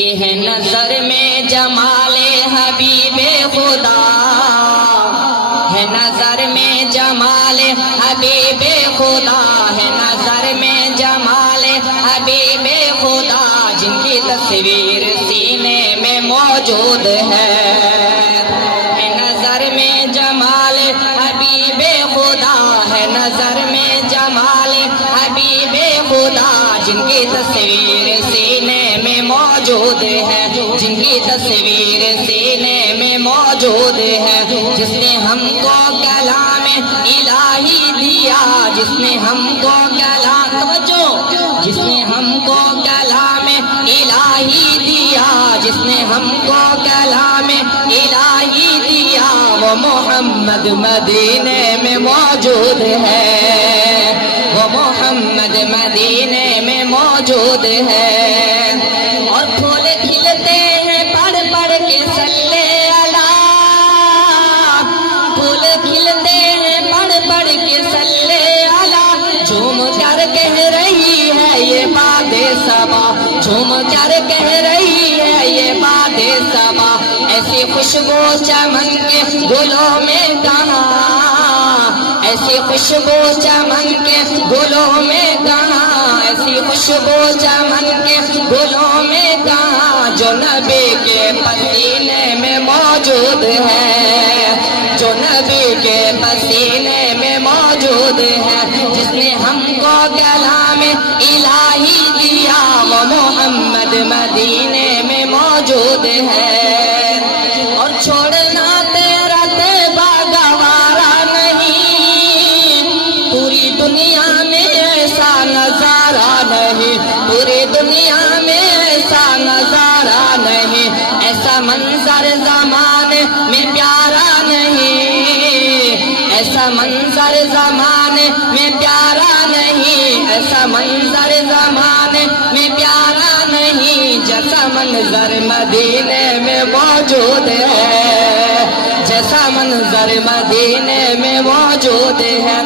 کہ ہے نظر میں جمال حبیب خدا، ہے نظر میں جمال حبیب خدا، ہے نظر میں جمال حبیب خدا، جن کی تصویر سینے میں موجود ہے نظر میں جمال حبیب خدا، ہے نظر میں جمال حبیب خدا، جن کی تصویر سینے میں موجود ہے، جن کی تصویر سینے میں موجود ہے، جس نے ہم کو کلام الہی دیا، جس نے ہم کو کلام توجہ، جس نے ہم کو کلام الہی دیا، جس نے ہم کو کلام الہی دیا، وہ محمد مدینے میں موجود ہے، وہ محمد مدینے میں موجود ہے، اور پھول کھلتے ہیں پڑھ پڑھ کے صلی اللہ، پھول کھلتے ہیں پڑھ پڑھ کے صلی اللہ، جھوم کر کہہ رہی ہے یہ باد صبا، جھوم کر کہہ رہی ہے یہ باد صبا، ایسی خوشبو چمن کے گلوں میں کہاں، ایسی خوشبو چمن کے گلوں میں کہاں، ایسی خوشبو چمن کے گلوں میں کہاں، جو نبی کے پسینے میں موجود ہے، جو نبی کے پسینے میں موجود ہے، جس نے ہم کو کلام الہی دیا، وہ محمد مدینے میں موجود ہے، اور چھوڑنا تیرا طیبہ گوارا نہیں، پوری دنیا میں ایسا نظارہ نہیں، پوری دنیا میں ایسا نظارہ نہیں، ایسا منظر زمانے میں پیارا نہیں، ایسا منظر زمانے میں پیارا نہیں، ایسا منظر زمانے میں پیارا نہیں، جیسا منظر مدینے میں موجود ہے، جیسا منظر مدینے میں موجود ہے،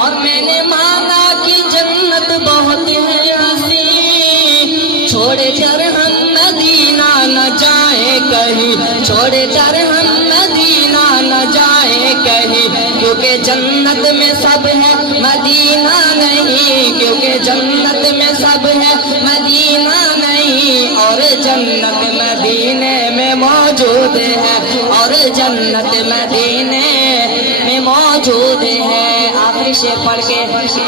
اور میں نے مانگا کہ جنت بہت ہے وسیع، چھوڑ کر ہم مدینہ نہ جائیں کہیں، چھوڑ کر ہم مدینہ نہ جائیں کہیں، کیونکہ جنت میں سب ہے مدینہ نہیں، کیونکہ جنت میں سب ہے مدینہ نہیں، اور جنت مدینے میں موجود ہے، اور جنت مدینے میں موجود ہے۔ آخری شعر پڑھ کے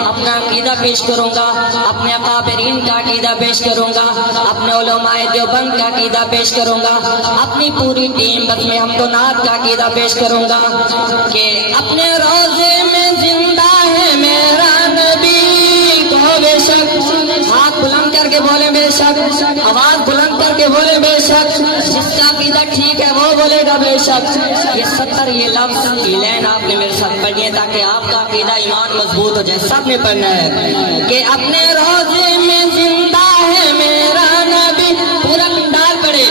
اپنا عقیدہ پیش کروں گا، اپنے اکابرین کا عقیدہ پیش کروں گا، اپنے علماء دیوبند کا عقیدہ پیش کروں گا، اپنی پوری ٹیم بس میں حمد و نعت کا عقیدہ پیش کروں گا کہ اپنے روضے میں زندہ ہے میرا نبی، کہو بے شک، ہاتھ بلند کر کے بولے بے شک، آواز بلند کر کے بولے بے شک، جس کا عقیدہ ٹھیک ہے وہ بولے گا بے شک۔ یہ 70 یہ لفظ کی لائن آپ نے میرے ساتھ پڑھی ہے تاکہ آپ کا عقیدہ ایمان مضبوط ہو جائے، سب نے پڑھنا ہے کہ اپنے روضے میں زندہ ہے میرا نبی، پورا ڈال پڑے،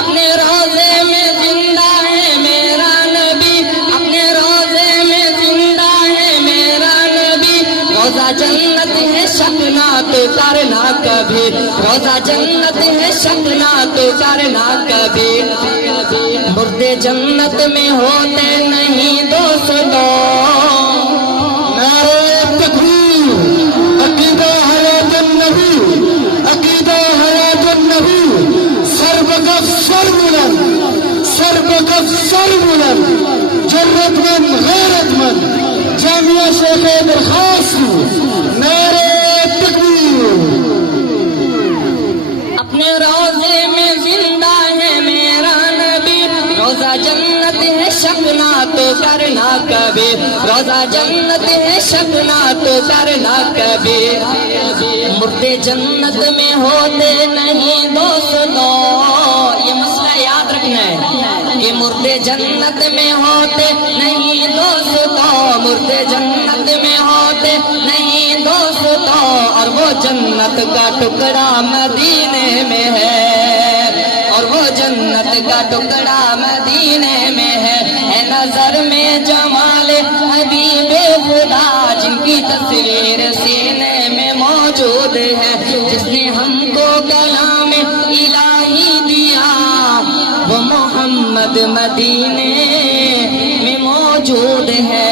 اپنے روضے میں زندہ ہے میرا نبی، اپنے روضے میں زندہ ہے میرا نبی، روزہ جنت ہے شک نہ تو کرنا کبھی، روزہ جنت ہے شک نہ تو کرنا کبھی، مردے جنت میں ہوتے نہیں دوستوں، جرت مند غیرت مند جامعہ شیخ درخواست نعرہ تکبیر۔ اپنے روزے میں زندہ ہے میرا نبی، روزہ جنت ہے شک نہ تو کرنا کبھی، روزہ جنت ہے شک نہ تو کرنا کبھی، مردے جنت میں ہوتے نہیں دوستوں، یہ مسئلہ یاد رکھنا ہے کہ مردے جنت میں ہوتے نہیں دوستوں، مردے جنت میں ہوتے نہیں دوستوں، اور وہ جنت کا ٹکڑا مدینے میں ہے، اور وہ جنت کا ٹکڑا مدینے میں ہے نظر میں جمال حبیب خدا، جن کی تصویر سینے میں موجود ہے، جس نے ہم کو کلام الہی محمد مدینے میں موجود ہے